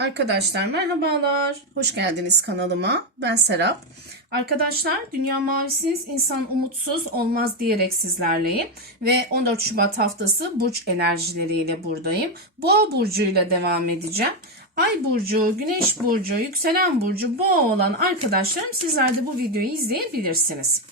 Arkadaşlar merhabalar. Hoş geldiniz kanalıma. Ben Serap. Arkadaşlar Dünya Mavisiniz insan umutsuz olmaz diyerek sizlerleyim. Ve 14 Şubat haftası burç enerjileriyle buradayım. Boğa burcuyla devam edeceğim. Ay burcu, güneş burcu, yükselen burcu boğa olan arkadaşlarım sizler de bu videoyu izleyebilirsiniz.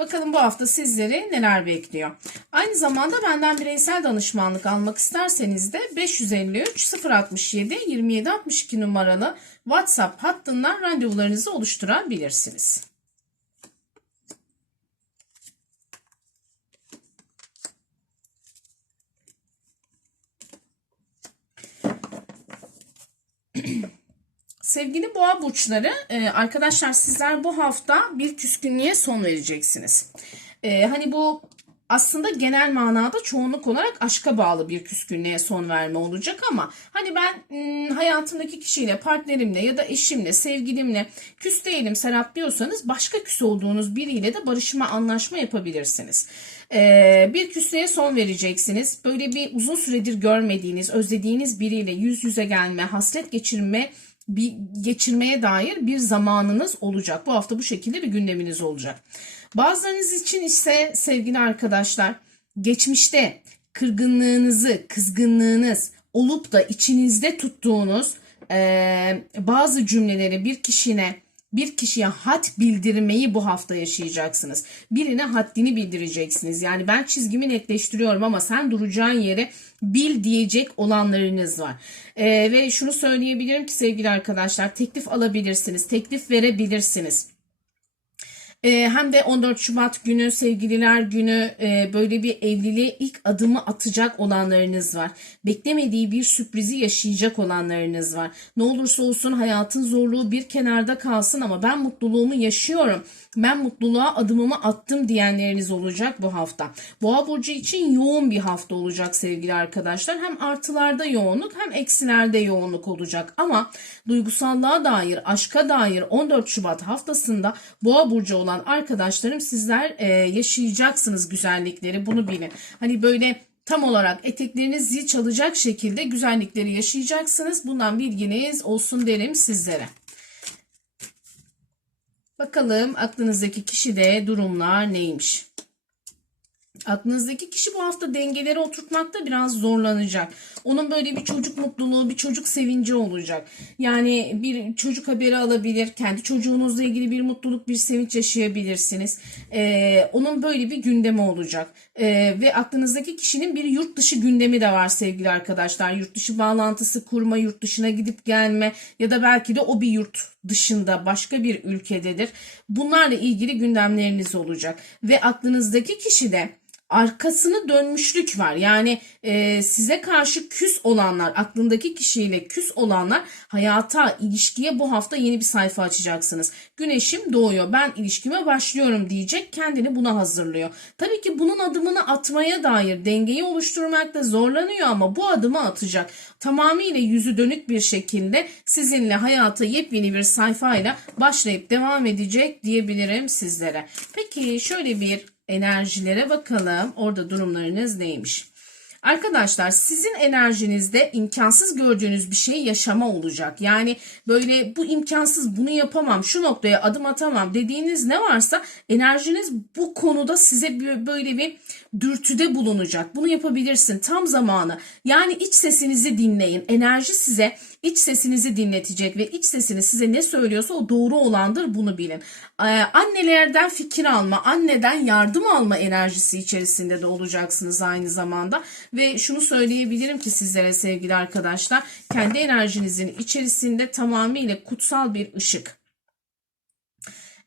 Bakalım bu hafta sizleri neler bekliyor. Aynı zamanda benden bireysel danışmanlık almak isterseniz de 553 067 27 62 numaralı WhatsApp hattından randevularınızı oluşturabilirsiniz. Sevgili boğa burçları, e, arkadaşlar sizler bu hafta bir küskünlüğe son vereceksiniz. E, hani bu aslında genel manada çoğunluk olarak aşka bağlı bir küskünlüğe son verme olacak ama hani ben ım, hayatımdaki kişiyle, partnerimle ya da eşimle, sevgilimle küs değilim Serap diyorsanız başka küs olduğunuz biriyle de barışma, anlaşma yapabilirsiniz. Ee, bir küslüğe son vereceksiniz. Böyle bir uzun süredir görmediğiniz, özlediğiniz biriyle yüz yüze gelme, hasret geçirme bir geçirmeye dair bir zamanınız olacak. Bu hafta bu şekilde bir gündeminiz olacak. Bazılarınız için ise sevgili arkadaşlar geçmişte kırgınlığınızı, kızgınlığınız olup da içinizde tuttuğunuz eee, bazı cümleleri bir kişine bir kişiye had bildirmeyi bu hafta yaşayacaksınız. Birine haddini bildireceksiniz. Yani ben çizgimi netleştiriyorum ama sen duracağın yere bil diyecek olanlarınız var. Ee, ve şunu söyleyebilirim ki sevgili arkadaşlar teklif alabilirsiniz, teklif verebilirsiniz. Ee, hem de 14 Şubat günü sevgililer günü e, böyle bir evliliğe ilk adımı atacak olanlarınız var. Beklemediği bir sürprizi yaşayacak olanlarınız var. Ne olursa olsun hayatın zorluğu bir kenarda kalsın ama ben mutluluğumu yaşıyorum. Ben mutluluğa adımımı attım diyenleriniz olacak bu hafta. Boğa burcu için yoğun bir hafta olacak sevgili arkadaşlar. Hem artılarda yoğunluk hem eksilerde yoğunluk olacak ama duygusallığa dair, aşka dair 14 Şubat haftasında Boğa burcu olan arkadaşlarım sizler e, yaşayacaksınız güzellikleri bunu bilin. Hani böyle tam olarak etekleriniz zil çalacak şekilde güzellikleri yaşayacaksınız. Bundan bilginiz olsun derim sizlere. Bakalım aklınızdaki kişide durumlar neymiş? Aklınızdaki kişi bu hafta dengeleri oturtmakta biraz zorlanacak. Onun böyle bir çocuk mutluluğu, bir çocuk sevinci olacak. Yani bir çocuk haberi alabilir. Kendi çocuğunuzla ilgili bir mutluluk, bir sevinç yaşayabilirsiniz. Ee, onun böyle bir gündemi olacak. Ee, ve aklınızdaki kişinin bir yurt dışı gündemi de var sevgili arkadaşlar. Yurt dışı bağlantısı kurma, yurt dışına gidip gelme ya da belki de o bir yurt dışında başka bir ülkededir. Bunlarla ilgili gündemleriniz olacak. Ve aklınızdaki kişi de arkasını dönmüşlük var. Yani e, size karşı küs olanlar, aklındaki kişiyle küs olanlar hayata, ilişkiye bu hafta yeni bir sayfa açacaksınız. Güneşim doğuyor, ben ilişkime başlıyorum diyecek, kendini buna hazırlıyor. Tabii ki bunun adımını atmaya dair dengeyi oluşturmakta zorlanıyor ama bu adımı atacak. Tamamıyla yüzü dönük bir şekilde sizinle hayata yepyeni bir sayfayla başlayıp devam edecek diyebilirim sizlere. Peki şöyle bir enerjilere bakalım. Orada durumlarınız neymiş? Arkadaşlar sizin enerjinizde imkansız gördüğünüz bir şey yaşama olacak. Yani böyle bu imkansız bunu yapamam şu noktaya adım atamam dediğiniz ne varsa enerjiniz bu konuda size böyle bir dürtüde bulunacak. Bunu yapabilirsin tam zamanı. Yani iç sesinizi dinleyin. Enerji size iç sesinizi dinletecek ve iç sesini size ne söylüyorsa o doğru olandır bunu bilin. Ee, annelerden fikir alma, anneden yardım alma enerjisi içerisinde de olacaksınız aynı zamanda. Ve şunu söyleyebilirim ki sizlere sevgili arkadaşlar, kendi enerjinizin içerisinde tamamıyla kutsal bir ışık.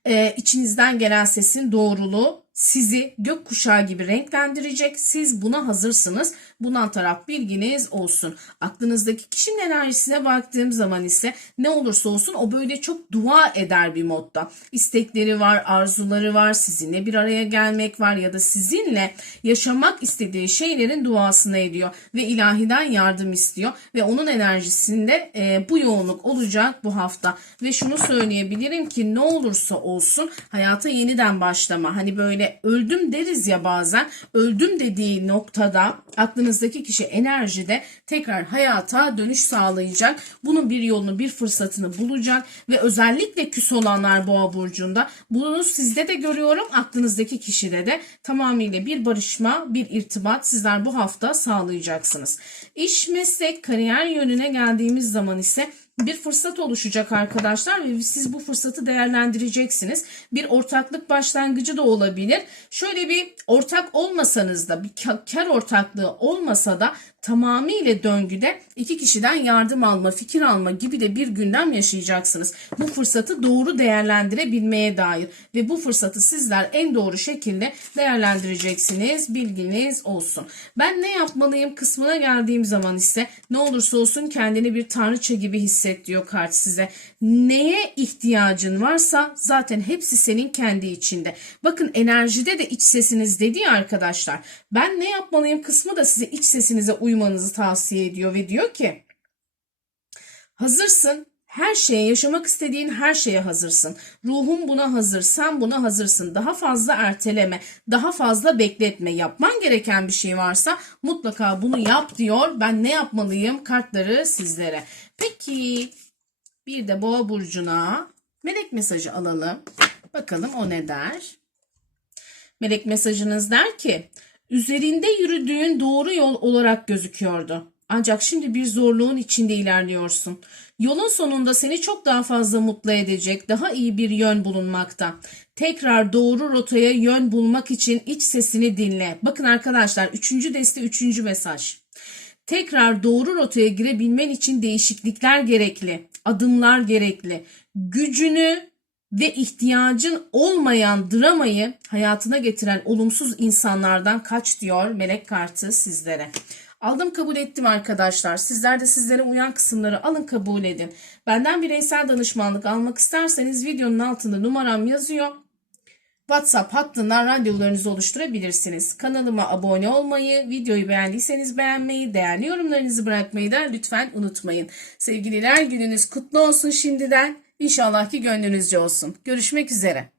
Ee, içinizden gelen sesin doğruluğu sizi gökkuşağı gibi renklendirecek. Siz buna hazırsınız. Bundan taraf bilginiz olsun. Aklınızdaki kişinin enerjisine baktığım zaman ise ne olursa olsun o böyle çok dua eder bir modda. İstekleri var, arzuları var, sizinle bir araya gelmek var ya da sizinle yaşamak istediği şeylerin duasını ediyor ve ilahiden yardım istiyor ve onun enerjisinde e, bu yoğunluk olacak bu hafta ve şunu söyleyebilirim ki ne olursa olsun hayata yeniden başlama hani böyle böyle öldüm deriz ya bazen. Öldüm dediği noktada aklınızdaki kişi enerjide tekrar hayata dönüş sağlayacak. Bunun bir yolunu, bir fırsatını bulacak ve özellikle küs olanlar boğa burcunda bunu sizde de görüyorum. Aklınızdaki kişide de tamamıyla bir barışma, bir irtibat sizler bu hafta sağlayacaksınız. İş, meslek, kariyer yönüne geldiğimiz zaman ise bir fırsat oluşacak arkadaşlar ve siz bu fırsatı değerlendireceksiniz. Bir ortaklık başlangıcı da olabilir. Şöyle bir ortak olmasanız da bir ka- kar ortaklığı olmasa da tamamıyla döngüde iki kişiden yardım alma, fikir alma gibi de bir gündem yaşayacaksınız. Bu fırsatı doğru değerlendirebilmeye dair ve bu fırsatı sizler en doğru şekilde değerlendireceksiniz. Bilginiz olsun. Ben ne yapmalıyım kısmına geldiğim zaman ise ne olursa olsun kendini bir tanrıça gibi hisset diyor kart size. Neye ihtiyacın varsa zaten hepsi senin kendi içinde. Bakın enerjide de iç sesiniz dedi ya arkadaşlar. Ben ne yapmalıyım kısmı da size iç sesinize uymanızı tavsiye ediyor ve diyor ki Hazırsın. Her şeye, yaşamak istediğin her şeye hazırsın. Ruhun buna hazır, sen buna hazırsın. Daha fazla erteleme, daha fazla bekletme. Yapman gereken bir şey varsa mutlaka bunu yap diyor. Ben ne yapmalıyım? Kartları sizlere. Peki bir de boğa burcuna melek mesajı alalım. Bakalım o ne der? Melek mesajınız der ki, üzerinde yürüdüğün doğru yol olarak gözüküyordu. Ancak şimdi bir zorluğun içinde ilerliyorsun. Yolun sonunda seni çok daha fazla mutlu edecek, daha iyi bir yön bulunmakta. Tekrar doğru rotaya yön bulmak için iç sesini dinle. Bakın arkadaşlar, üçüncü deste üçüncü mesaj. Tekrar doğru rotaya girebilmen için değişiklikler gerekli, adımlar gerekli. Gücünü ve ihtiyacın olmayan dramayı hayatına getiren olumsuz insanlardan kaç diyor melek kartı sizlere. Aldım kabul ettim arkadaşlar. Sizler de sizlere uyan kısımları alın kabul edin. Benden bireysel danışmanlık almak isterseniz videonun altında numaram yazıyor. WhatsApp hattından randevularınızı oluşturabilirsiniz. Kanalıma abone olmayı, videoyu beğendiyseniz beğenmeyi, değerli yorumlarınızı bırakmayı da lütfen unutmayın. Sevgililer gününüz kutlu olsun şimdiden. İnşallah ki gönlünüzce olsun. Görüşmek üzere.